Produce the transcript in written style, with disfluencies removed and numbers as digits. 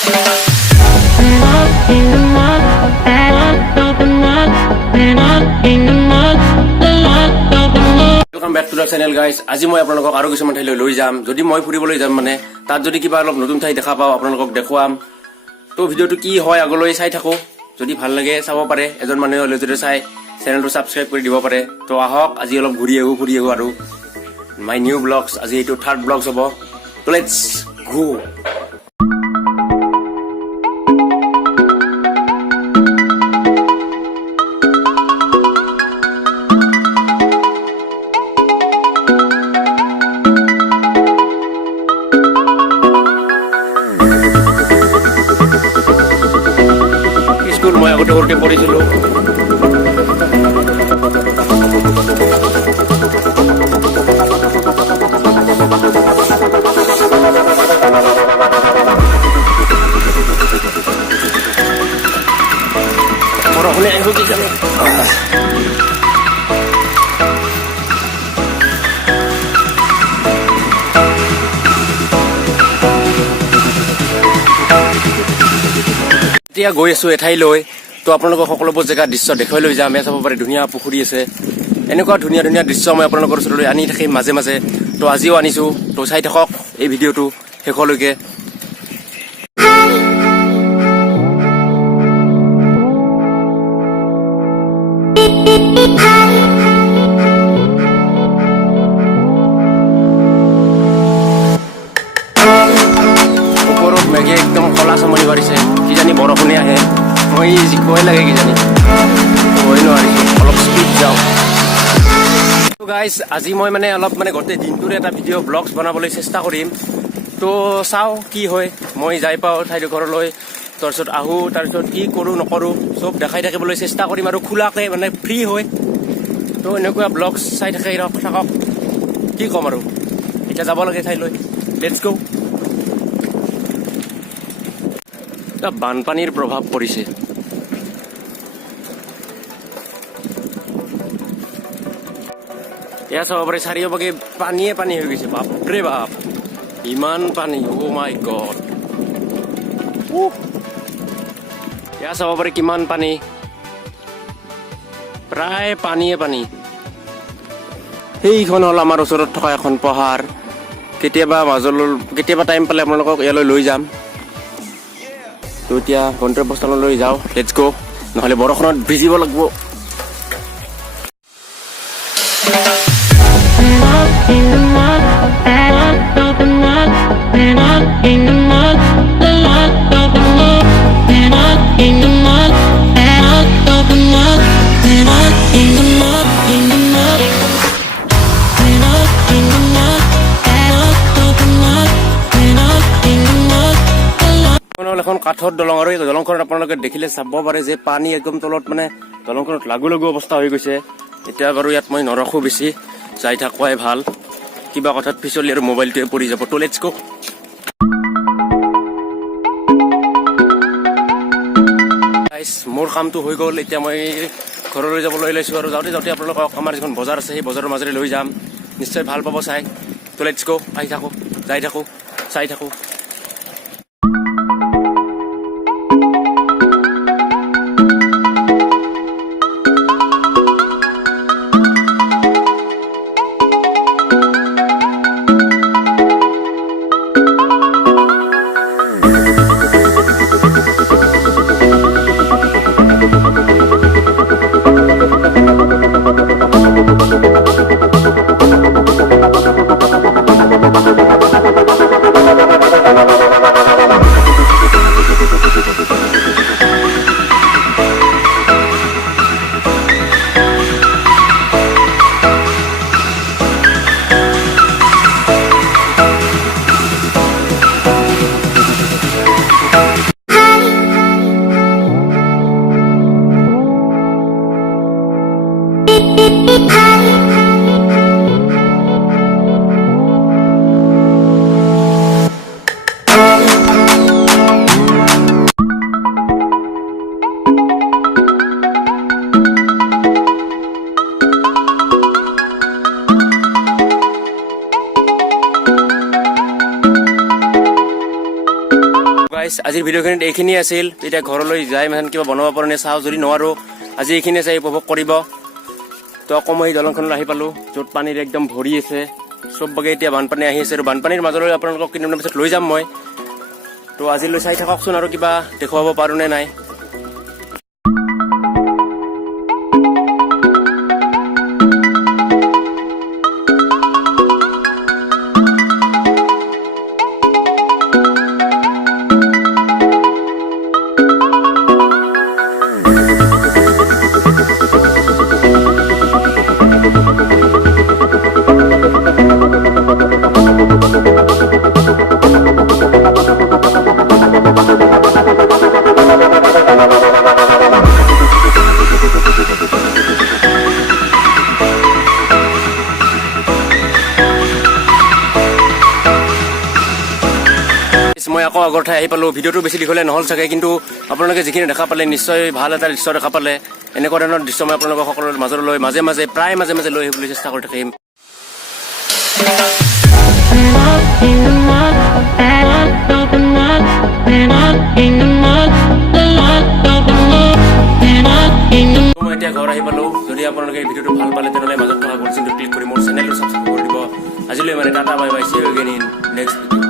Welcome back to the channel guys. আজি মই আপোনালোকক আৰু কিছুমান ঠাইলৈ লৈ যাম। যদি মই ফুৰিবলৈ যাম মানে তাত যদি কিবা অলপ নতুন ঠাই দেখা পাওঁ আপোনালোকক দেখুৱাম। তো ভিডিওটো কি হয় আগলৈ চাই থাকো। যদি ভাল লাগে চাব পাৰে। এজন মানুহে হলে যদি চাই চেনেলটো সাবস্ক্ৰাইব কৰি দিব পাৰে। তো আহক আজি অলপ ঘূৰি আহো আৰু মাই নিউ ব্লগছ আজি এইটো থাৰ্ড ব্লগছ হ'ব। তো লেটস গো। মই আগতে সৰুতে পঢ়িছিলোঁ বৰষুণে আহিব কি জানে এতিয়া গৈ আছো এঠাইলৈ তো আপোনালোকক সকলোবোৰ জেগা দৃশ্য দেখুৱাই লৈ যাম। চাব পাৰে ধুনীয়া পুখুৰী আছে। এনেকুৱা ধুনীয়া ধুনীয়া দৃশ্য মই আপোনালোকৰ ওচৰলৈ আনি থাকিম মাজে মাজে। তো আজিও আনিছো। তো চাই থাকক এই ভিডিঅ'টো শেষলৈকে। ওপৰত মেঘে একদম কলা চামনি মাৰিছে। কিজানি বৰষুণে আহে। মই জিকোৱাই লাগে কিজানি হৈ নোৱাৰিছো। অলপ স্পীড যাওঁ। গাইজ আজি মই অলপ গোটেই দিনটোৰে এটা ভিডিঅ' ব্লগছ বনাবলৈ চেষ্টা কৰিম। তো চাওঁ কি হয়। মই যাই পাওঁ ঠাইডোখৰলৈ, তাৰপিছত আহোঁ, তাৰপিছত কি কৰোঁ নকৰোঁ চব দেখাই থাকিবলৈ চেষ্টা কৰিম আৰু খোলাকৈ ফ্ৰী হয়। তো এনেকুৱা ব্লগছ চাই থাকক। কি ক'ম আৰু এতিয়া যাব লাগে ঠাইলৈ। লেটছ গো। বানপানীৰ প্ৰভাৱ পৰিছে। এয়া চাব পাৰে চাৰিওফালে পানীয়ে পানী হৈ গৈছে। বাপৰে বাপ ইমান পানী। অ' মাই গড। এয়া চাব পাৰে কিমান পানী। প্ৰায় পানীয়ে পানী। সেইখন হ'ল আমাৰ ওচৰত থকা এখন পাহাৰ। কেতিয়াবা টাইম পালে আপোনালোকক ইয়ালৈ লৈ যাম। তো এতিয়া গন্তব্যস্থানলৈ যাওঁ। লেটছ গো। নহ'লে বৰষুণত ভিজিব লাগিব। এখন কাঠৰ দলং আৰু এই দলংখনত আপোনালোকে দেখিলে চাব পাৰে যে পানী একদম তলত দলংখনত লাগু অৱস্থা হৈ গৈছে। এতিয়া বাৰু ইয়াত মই নৰখো বেছি, যাই থাকোৱাই ভাল। কিবা কথাত পিছলি আৰু মোবাইলটোৱে পৰি যাব। তো লেটছ গো। মোৰ কামটো হৈ গ'ল। এতিয়া মই ঘৰলৈ যাবলৈ লৈছোঁ আৰু যাওঁতে আপোনালোকক আমাৰ যিখন বজাৰ আছে সেই বজাৰৰ মাজেৰে লৈ যাম। নিশ্চয় ভাল পাব চাই। তো লেটছ গো। আহি থাকোঁ, যাই থাকোঁ, চাই থাকোঁ। গাইজ আজিৰ ভিডিঅ'খিনিত এইখিনি আছিল এতিয়া ঘৰলৈ যাই মানে কিবা বনাব পৰা নাই চাওঁ যদি নোৱাৰোঁ আজি এইখিনি চাই উপভোগ কৰিব তো আকৌ মই দলংখনত আহি পালোঁ য'ত পানীৰ একদম ভৰি আছে চব বাগে এতিয়া বানপানী আহি আছে আৰু বানপানীৰ মাজলৈ আপোনালোকক কেইদিনমানৰ পিছত লৈ যাম মই তো আজিলৈ চাই থাককচোন আৰু কিবা দেখুৱাব পাৰোঁ নে নাই মই আকৌ আগৰ ঠাই আহি পালোঁ ভিডিঅ'টো বেছি দীঘলীয়া নহ'ল চাগে কিন্তু আপোনালোকে যিখিনি দেখা পালে নিশ্চয় ভাল এটা দৃশ্য দেখা পালে এনেকুৱা ধৰণৰ দৃশ্য মই আপোনালোকক সকলোৰে মাজলৈ মাজে মাজে প্ৰায় মাজে মাজে লৈ আহিবলৈ চেষ্টা কৰি থাকিম মই এতিয়া ঘৰ আহি পালোঁ যদি আপোনালোকে এই ভিডিঅ'টো ভাল পালে তেনেহ'লে মাজত থকা গ'ল চিনটো ক্লিক কৰি মোৰ চেনেলটো ছাবস্ক্ৰাইব কৰি দিব আজিলৈ মানে tata bye bye see you again in next video'